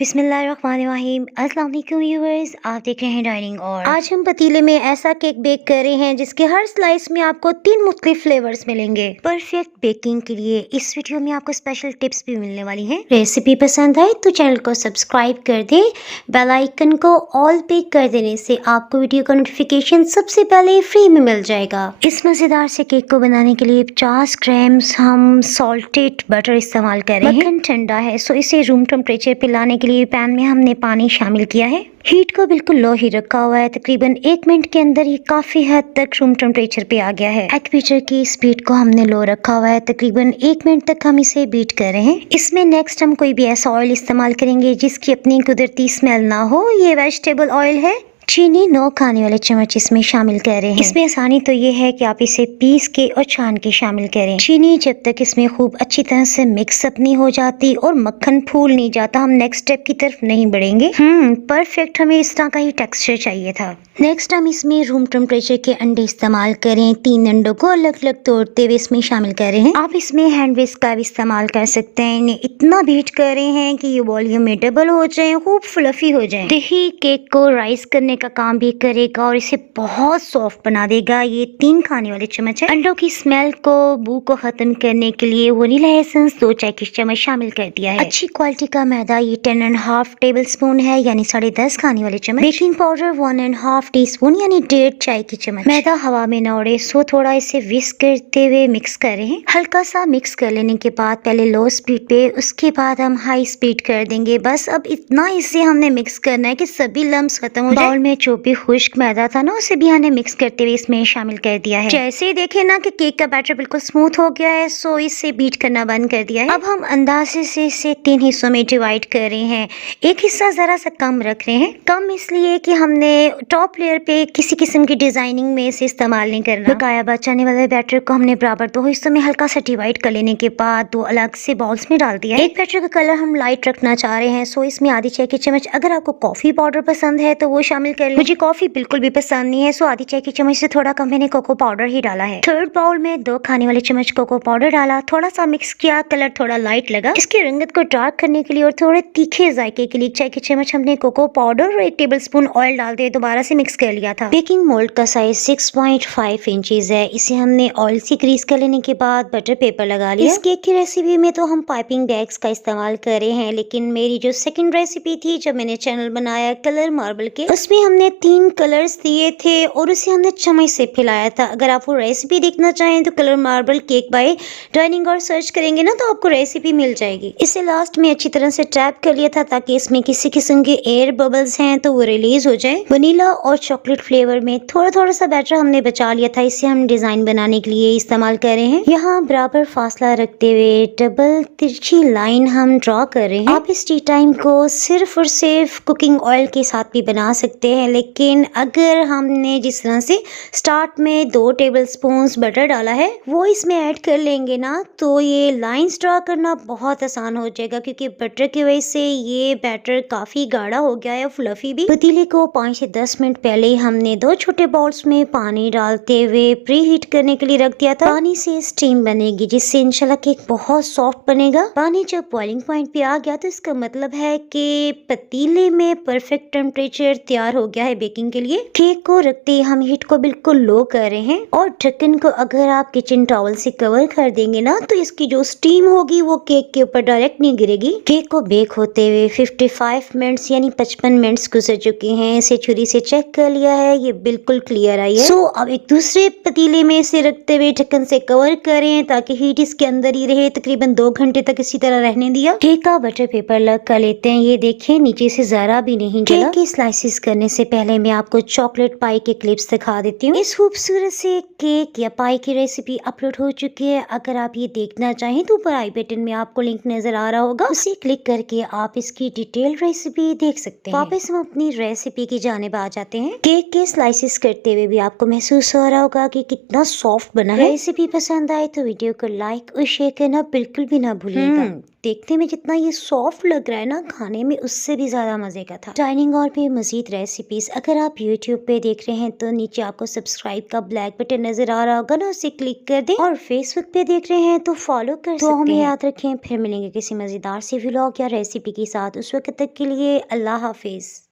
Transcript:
बिस्मिल्लाहिर्रहमानिर्रहीम। अस्सलाम वालेकुम व्यूअर्स, आप देख रहे हैं डाइनिंग। और आज हम पतीले में ऐसा केक बेक कर रहे हैं जिसके हर स्लाइस में आपको 3 मुख्तलिफ फ्लेवर्स मिलेंगे। परफेक्ट बेकिंग के लिए इस वीडियो में आपको स्पेशल टिप्स भी मिलने वाली हैं। रेसिपी पसंद आए तो चैनल को सब्सक्राइब कर दें, बेल आइकन को ऑल पे कर देने से आपको वीडियो का नोटिफिकेशन सबसे पहले फ्री में मिल जाएगा। इस मजेदार से केक को बनाने के लिए 50 ग्राम हम सॉल्टेड बटर इस्तेमाल कर रहे हैं। मक्खन ठंडा है सो इसे रूम टेम्परेचर पे लाने के लिए पैन में हमने पानी शामिल किया है। हीट को बिल्कुल लो ही रखा हुआ है। तकरीबन 1 मिनट के अंदर ये काफी हद तक रूम टेम्परेचर पे आ गया है। एग बीटर की स्पीड को हमने लो रखा हुआ है। तकरीबन 1 मिनट तक हम इसे बीट कर रहे हैं। इसमें नेक्स्ट हम कोई भी ऐसा ऑयल इस्तेमाल करेंगे जिसकी अपनी कुदरती स्मेल ना हो। ये वेजिटेबल ऑयल है। चीनी 9 खाने वाले चम्मच इसमें शामिल कर रहे हैं। इसमें आसानी तो ये है कि आप इसे पीस के और छान के शामिल करें। चीनी जब तक इसमें खूब अच्छी तरह से मिक्स अप नहीं हो जाती और मक्खन फूल नहीं जाता, हम नेक्स्ट स्टेप की तरफ नहीं बढ़ेंगे। परफेक्ट, हमें इस तरह का ही टेक्सचर चाहिए था। नेक्स्ट हम इसमें रूम टेम्परेचर के अंडे इस्तेमाल करें। 3 अंडों को अलग अलग तोड़ते हुए इसमें शामिल कर रहे हैं। आप इसमें हैंड विस्क का भी इस्तेमाल कर सकते हैं। इन्हें इतना बीट कर रहे हैं कि ये वॉल्यूम में डबल हो जाए, खूब फ्लफी हो जाए। दही केक को राइस करने का काम भी करेगा और इसे बहुत सॉफ्ट बना देगा। ये 3 खाने वाले चम्मच है। अंडों की स्मेल को, बू को खत्म करने के लिए वनीला एसेंस 2 चाय के चम्मच शामिल कर दिया है। अच्छी क्वालिटी का मैदा, ये 10.5 टेबल स्पून है यानी 10.5 खाने वाले चम्मच। बेकिंग पाउडर 1.5 टीस्पून यानी 1.5 चाय की चम्मच। मैदा हवा में न उड़े सो थोड़ा इसे विस्क करते हुए मिक्स कर रहे हैं। हल्का सा मिक्स कर लेने के बाद पहले लो स्पीड पे, उसके बाद हम हाई स्पीड कर देंगे। बस अब इतना इसे हमने मिक्स करना है कि सभी लम्स खत्म हो जाए। बाउल में जो भी खुश्क मैदा था ना, उसे भी हमने मिक्स करते हुए इसमें शामिल कर दिया है। जैसे ही देखे ना कि केक का बैटर बिल्कुल स्मूथ हो गया है, सो इसे बीट करना बंद कर दिया है। अब हम अंदाजे से इसे 3 हिस्सों में डिवाइड कर रहे हैं। एक हिस्सा जरा सा कम रख रहे हैं। कम इसलिए कि हमने टॉप लेयर पे किसी किस्म की डिजाइनिंग में इसे इस्तेमाल नहीं करना। बकाया बचाने वाले बैटर को हमने बराबर 2 हिस्सों में हल्का सा डिवाइड कर लेने के बाद 2 अलग से बॉल्स में डाल दिया है। एक बैटर का कलर हम लाइट रखना चाह रहे हैं, सो इसमें आधी चाय की चम्मच, अगर आपको कॉफी पाउडर पसंद है तो वो शामिल कर लें। मुझे कॉफी बिल्कुल भी पसंद नहीं है, सो आधी चाय की चम्मच से थोड़ा कम मैंने कोको पाउडर ही डाला है। थर्ड बाउल में 2 खाने वाले चम्मच कोको पाउडर डाला, थोड़ा सा मिक्स किया, कलर थोड़ा लाइट लगा। इसकी रंगत को डार्क करने के लिए और थोड़े तीखे जायके के लिए 1 चाय की चम्मच हमने कोको पाउडर और 1 टेबल स्पून ऑयल डाल के दोबारा से मिक्स कर लिया था। बेकिंग मोल्ड का साइज 6.5 इंचेस है। इसे हमने ऑयल से ग्रीस कर लेने के बाद बटर पेपर लगा लिया। इस केक की रेसिपी में तो हम पाइपिंग बैग्स का इस्तेमाल कर रहे हैं, लेकिन मेरी जो सेकंड रेसिपी थी जब मैंने चैनल बनाया कलर मार्बल के, उसमें हमने 3 कलर्स दिए थे और उसे हमने चम्मच से फैलाया था। अगर आप वो रेसिपी देखना चाहें तो colour marble cake bye dining और सर्च करेंगे ना तो आपको रेसिपी मिल जाएगी। इसे लास्ट में अच्छी तरह से टैप कर लिया था ताकि इसमें किसी किस्म के एयर बबल्स हैं तो वो रिलीज हो जाए। वनीला और चॉकलेट फ्लेवर में थोड़ा थोड़ा सा बैटर हमने बचा लिया था, इसे हम डिजाइन बनाने के लिए इस्तेमाल कर रहे हैं। यहाँ बराबर फासला रखते हुए डबल तिरछी लाइन हम ड्रॉ कर रहे हैं। आप इस टी टाइम को सिर्फ और सिर्फ कुकिंग ऑयल के साथ भी बना सकते हैं, लेकिन अगर हमने जिस तरह से स्टार्ट में 2 टेबल स्पून बटर डाला है वो इसमें ऐड कर लेंगे ना तो ये लाइंस ड्रॉ करना बहुत आसान हो जाएगा, क्योंकि बटर की वजह से ये बैटर काफी गाढ़ा हो गया है, फ्लफी भी। पतीले को 5 से 10 मिनट पहले ही हमने 2 छोटे बाउल्स में पानी डालते हुए प्री हीट करने के लिए रख दिया था। पानी से स्टीम बनेगी जिससे इंशाल्लाह केक बहुत सॉफ्ट बनेगा। पानी जब बॉइलिंग पॉइंट पे आ गया तो इसका मतलब है कि पतीले में परफेक्ट टेम्परेचर तैयार हो गया है बेकिंग के लिए। केक को रखते ही हम हीट को बिल्कुल लो कर रहे हैं और ढक्कन को अगर आप किचन टॉवल से कवर कर देंगे ना तो इसकी जो स्टीम होगी वो केक के ऊपर डायरेक्ट नहीं गिरेगी। केक को बेक होते हुए 55 मिनट्स यानी 55 मिनट्स गुजर चुके हैं। इसे छुरी से चेक कर लिया है, ये बिल्कुल क्लियर आई है। सो अब एक दूसरे पतीले में इसे रखते हुए ढक्कन से कवर करें ताकि हीट इसके अंदर ही रहे। तकरीबन 2 घंटे तक इसी तरह रहने दिया। केक का बटर पेपर लग कर लेते हैं। ये देखें नीचे से जरा भी नहीं जला। केक की स्लाइसिस करने से पहले मैं आपको चॉकलेट पाई के क्लिप्स दिखा देती हूँ। इस खूबसूरत से केक या पाई की रेसिपी अपलोड हो चुकी है। अगर आप ये देखना चाहें तो ऊपर आई बटन में आपको लिंक नजर आ रहा होगा, उसे क्लिक करके आप इसकी डिटेल रेसिपी देख सकते हैं। वापस हम अपनी रेसिपी की जानिब आ जाते हैं। केक के स्लाइसेस करते हुए भी आपको महसूस हो रहा होगा कि कितना सॉफ्ट बना है। रेसिपी पसंद आए तो वीडियो को लाइक और शेयर करना बिल्कुल भी ना भूलिएगा। देखने में जितना ये सॉफ्ट लग रहा है ना, खाने में उससे भी ज्यादा मजे का था। डाइनिंग हॉल पे मजीद रेसिपीज अगर आप यूट्यूब पे देख रहे हैं तो नीचे आपको सब्सक्राइब का ब्लैक बटन नजर आ रहा होगा ना, उसे क्लिक कर दें। और फेसबुक पे देख रहे हैं तो फॉलो कर सकते हैं। हमें याद रखें, फिर मिलेंगे किसी मजेदार सी व्लॉग या रेसिपी के साथ। उस वक्त तक के लिए अल्लाह हाफिज।